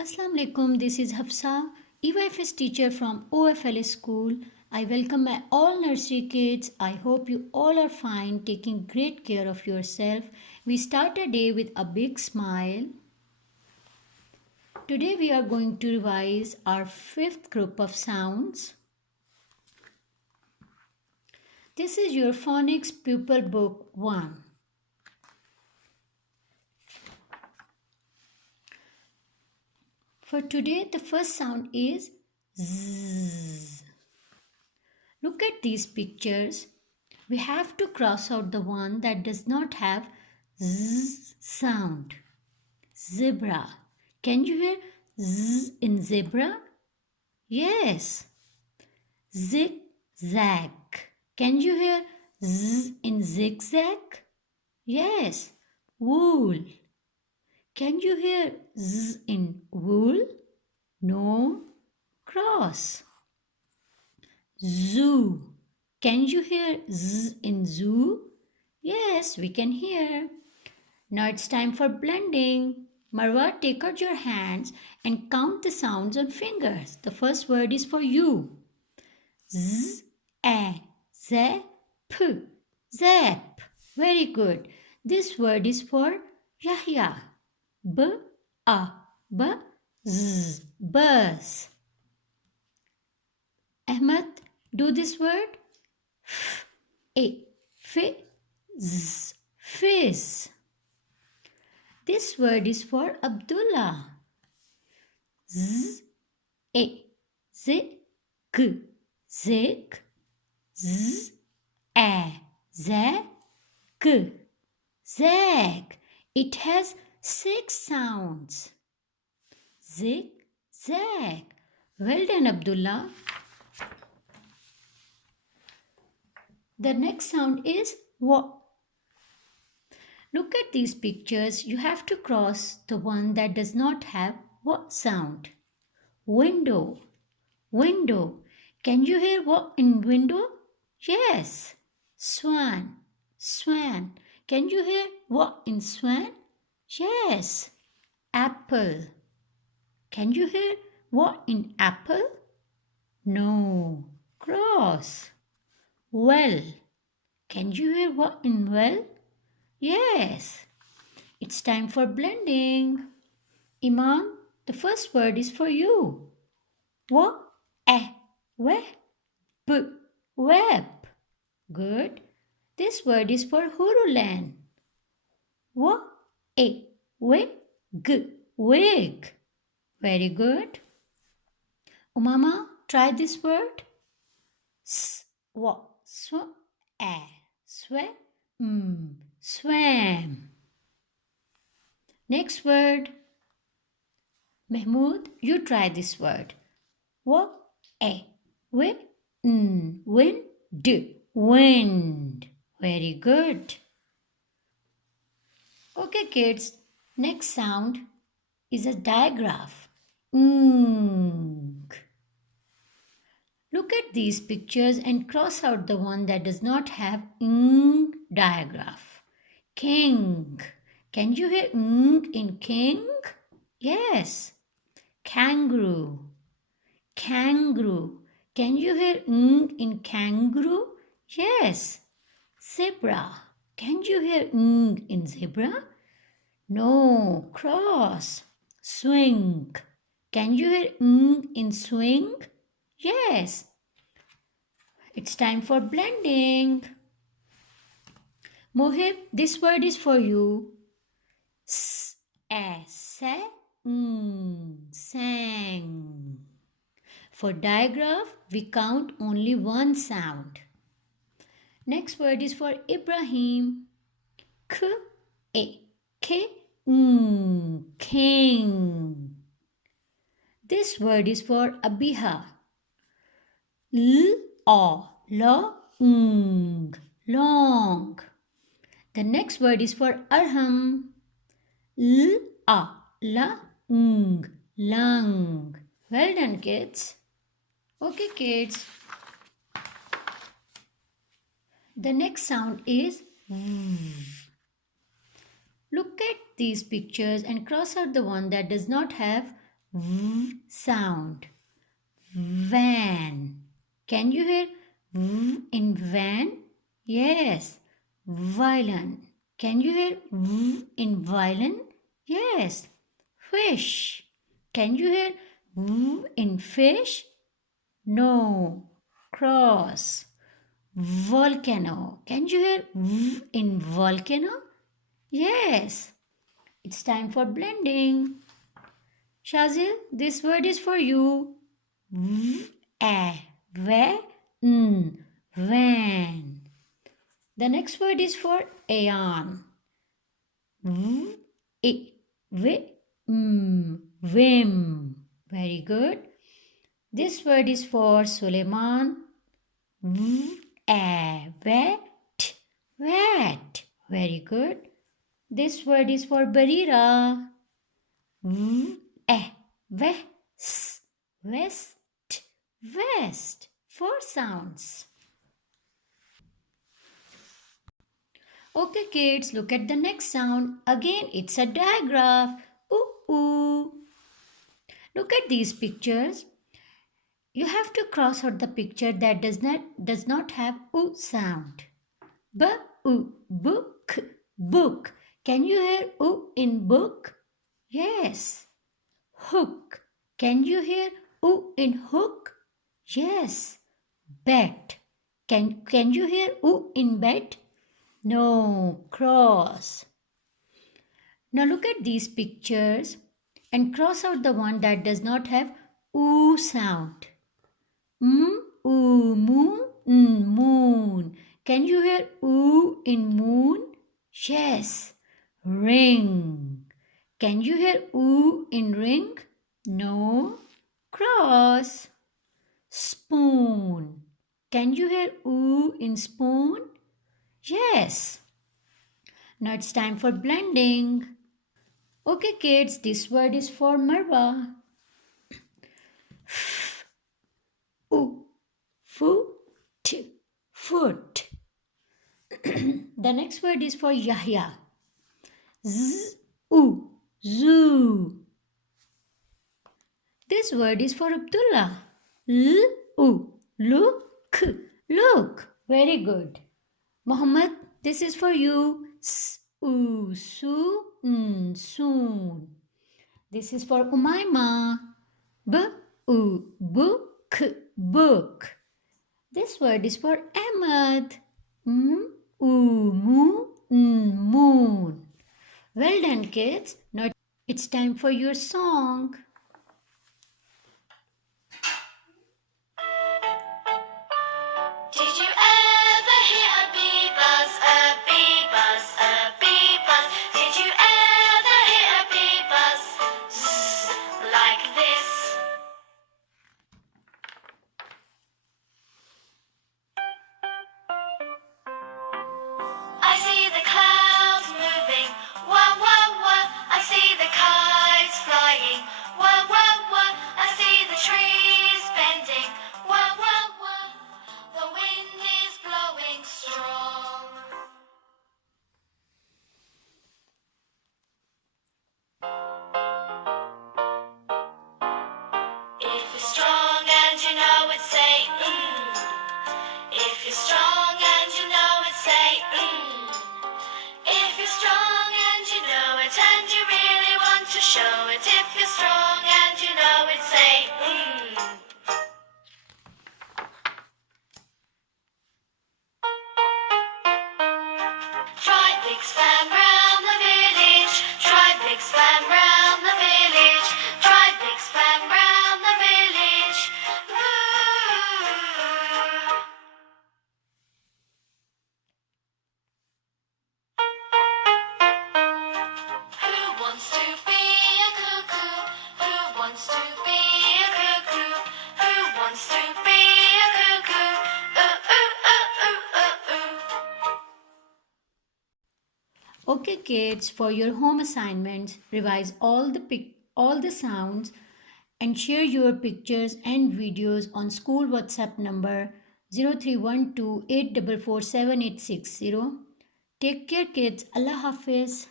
Assalamu alaikum, this is Hafsa, EYFS teacher from OFLS school. I welcome my all nursery kids. I hope you all are fine, taking great care of yourself. We start a day with a big smile. Today we are going to revise our fifth group of sounds. This is your Phonics Pupil Book 1. For today, the first sound is Z. Look at these pictures. We have to cross out the one that does not have Z sound. Zebra. Can you hear Z in zebra? Yes. Zigzag. Can you hear Z in zigzag? Yes. Wool. Can you hear Z in wool? No. Cross. Zoo. Can you hear Z in zoo? Yes, we can hear. Now it's time for blending. Marwa, take out your hands and count the sounds on fingers. The first word is for you. Z, A, Z, P. Zap. Very good. This word is for Yahya. B, A, B, Z, buzz. Ahmed, do this word. F, A, F, Z, fizz. This word is for Abdullah. Z, A, Z, K, zig, Z, A, Z, K, zag. It has 6 sounds. Zig, zag. Well done, Abdullah. The next sound is wa. Look at these pictures. You have to cross the one that does not have wa sound. Window. Window. Can you hear wa in window? Yes. Swan. Swan. Can you hear wa in swan? Yes. Apple. Can you hear wa in apple? No. Cross. Well. Can you hear wa in well? Yes. It's time for blending. Iman, the first word is for you. Wa, a, we, b, web. Good. This word is for Hurulan. Wa, a, we, g, wig. Very good. Umama, try this word. S, wa, sw, a, swe, swam. Next word. Mahmoud, you try this word. Wa, a, wi, wind, wind. Very good. Okay, kids. Next sound is a digraph. Look at these pictures and cross out the one that does not have digraph. King. Can you hear in king? Yes. Kangaroo. Kangaroo. Can you hear in kangaroo? Yes. Zebra. Can you hear in zebra? No. Cross. Swing. Can you hear in swing? Yes. It's time for blending. Mohib, this word is for you. S, a, se, sang. For digraph, we count only one sound. Next word is for Ibrahim. K, a, k, king. This word is for Abiha. L, a, la, long. The next word is for Arham. L, a, la, lung. Well done, kids. Okay, kids. The next sound is V. Look at these pictures and cross out the one that does not have sound. Van. Can you hear in van? Yes. Violin. Can you hear in violin? Yes. Fish. Can you hear in fish? No. Cross. Volcano. Can you hear in volcano? Yes. It's time for blending. Shazil, this word is for you. Van. The next word is for aeon. Vim. Very good. This word is for Suleiman. Vat. Very good. This word is for Barira. West. West. 4 sounds. Okay, kids, look at the next sound. Again, it's a digraph. Ooh. Look at these pictures. You have to cross out the picture that does not have oo sound. Book. Can you hear oo in book? Yes. Hook. Can you hear oo in hook? Yes. Bet. Can you hear oo in bet? No. Cross. Now look at these pictures and cross out the one that does not have oo sound. Moon. Can you hear oo in moon? Yes. Ring. Can you hear oo in ring? No. Cross. Spoon. Can you hear oo in spoon? Yes. Now it's time for blending. Okay, kids, this word is for Marwa. Foot. The next word is for Yahya. Zoo. This word is for Abdullah. Look. Very good. Muhammad, this is for you. Soon. This is for Umayma. Book. This word is for Ahmad. Moon. Well done, kids. Now it's time for your song. Did you ever hear a bee buzz, a bee buzz, a bee buzz? Did you ever hear a bee buzz? Zzz, like this. I see the clouds moving, wah, wah, wah. I see the kites flying, wah, wah, wah. I see the trees bending, wah, wah, wah. The wind is blowing strong. If you're strong and you know it, say If you're strong and you know it, say If you're strong and you know it and you really want to show it, if you're strong and you know it, say Try big span round the village. Try big span round the village. Try big span round the village. Ooh. Who wants to be a cuckoo? Who wants to be a cuckoo? Who wants to be a cuckoo? Okay, kids, for your home assignments, revise all the sounds and share your pictures and videos on school WhatsApp number 0312 844 7860. Take care, kids. Allah Hafiz.